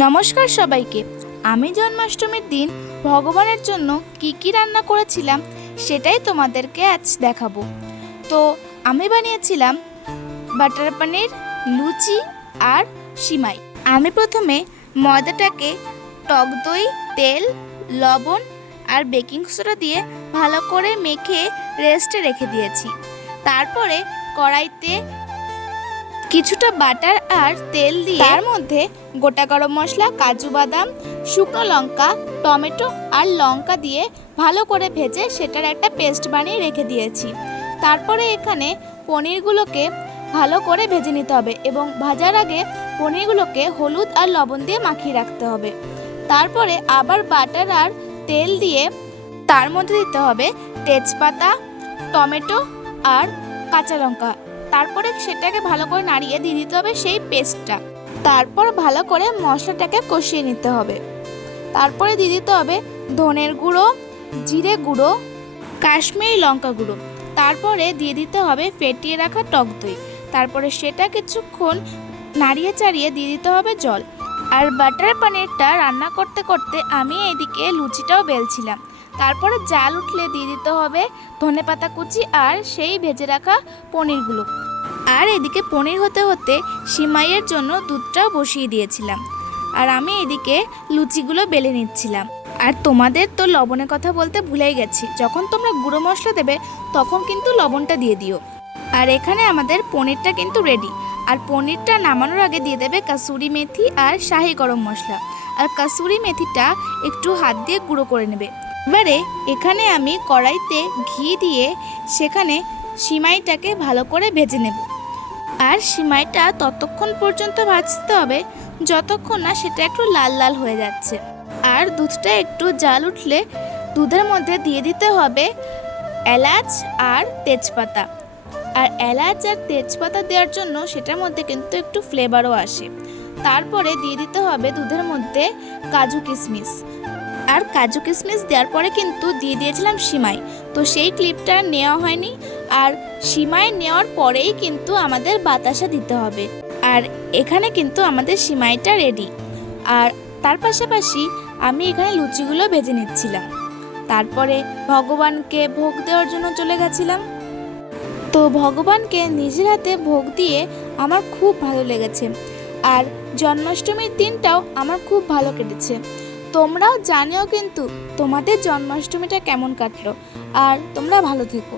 নমস্কার সবাইকে। আমি জন্মাষ্টমীর দিন ভগবানের জন্য কি রান্না করেছিলাম সেটাই তোমাদেরকে আজ দেখাবো। তো আমি বানিয়েছিলাম বাটার পনির, লুচি আর সিমাই। আমি প্রথমে ময়দাটাকে টক দই, তেল, লবণ আর বেকিং সোডা দিয়ে ভালো করে মেখে রেস্টে রেখে দিয়েছি। তারপরে কড়াইতে কিছুটা বাটার আর তেল দিয়ে তার মধ্যে গোটা গরম মশলা, কাজু বাদাম, শুকনো লঙ্কা, টমেটো আর লঙ্কা দিয়ে ভালো করে ভেজে সেটার একটা পেস্ট বানিয়ে রেখে দিয়েছি। তারপরে এখানে পনিরগুলোকে ভালো করে ভেজে নিতে হবে এবং ভাজার আগে পনিরগুলোকে হলুদ আর লবণ দিয়ে মাখিয়ে রাখতে হবে। তারপরে আবার বাটার আর তেল দিয়ে তার মধ্যে দিতে হবে তেজপাতা, টমেটো আর কাঁচা লঙ্কা। তারপরে সেটাকে ভালো করে নাড়িয়ে দিয়ে দিতে হবে সেই পেস্টটা। তারপর ভালো করে মশলাটাকে কষিয়ে নিতে হবে। তারপরে দিয়ে দিতে হবে ধনের গুঁড়ো, জিরে গুঁড়ো, কাশ্মীরি লঙ্কা গুঁড়ো। তারপরে দিয়ে দিতে হবে ফেটিয়ে রাখা টক দই। তারপরে সেটা কিছুক্ষণ নাড়িয়ে চাড়িয়ে দিয়ে দিতে হবে জল। আর বাটার পনিরটা রান্না করতে করতে আমি এদিকে লুচিটাও বেলছিলাম। তারপরে জাল উঠলে দিয়ে দিতে হবে ধনেপাতা কুচি আর সেই ভেজে রাখা পনিরগুলো। আর এদিকে পনির হতে হতে সিমাইয়ের জন্য দুধটাও বসিয়ে দিয়েছিলাম। আর আমি এদিকে লুচিগুলো বেলে নিচ্ছিলাম। আর তোমাদের তো লবণের কথা বলতে ভুলেই গেছি, যখন তোমরা গুঁড়ো মশলা দেবে তখন কিন্তু লবণটা দিয়ে দিও। আর এখানে আমাদের পনিরটা কিন্তু রেডি। আর পনিরটা নামানোর আগে দিয়ে দেবে কাসুরি মেথি আর শাহি গরম মশলা। আর কাসুরি মেথিটা একটু হাত দিয়ে গুঁড়ো করে নেবে। এবারে এখানে আমি কড়াইতে ঘি দিয়ে সেখানে সিমাইটাকে ভালো করে ভেজে নেব। আর সিমাইটা ততক্ষণ পর্যন্ত ভাজতে হবে যতক্ষণ না সেটা একটু লাল লাল হয়ে যাচ্ছে। আর দুধটা একটু জাল উঠলে দুধের মধ্যে দিয়ে দিতে হবে এলাচ আর তেজপাতা। আর এলাচ আর তেজপাতা দেওয়ার জন্য সেটার মধ্যে কিন্তু একটু ফ্লেভারও আসে। তারপরে দিয়ে দিতে হবে দুধের মধ্যে কাজু কিশমিশ। আর কাজু কিশমিশ দেওয়ার পরে কিন্তু দিয়ে দিয়েছিলাম সিমাই, তো সেই ক্লিপটা নেওয়া হয়নি। আর সিমাই নেওয়ার পরেই কিন্তু আমাদের বাতাসা দিতে হবে। আর এখানে কিন্তু আমাদের সিমাইটা রেডি। আর তার পাশাপাশি আমি এখানে লুচিগুলো ভেজে নিচ্ছিলাম। তারপরে ভগবানকে ভোগ দেওয়ার জন্য চলে গেছিলাম। তো ভগবানকে নিজের হাতে ভোগ দিয়ে আমার খুব ভালো লেগেছে। আর জন্মাষ্টমীর দিনটাও আমার খুব ভালো কেটেছে। তোমরাও জানিও কিন্তু তোমাদের জন্মাষ্টমীটা কেমন কাটলো। আর তোমরা ভালো থেকো।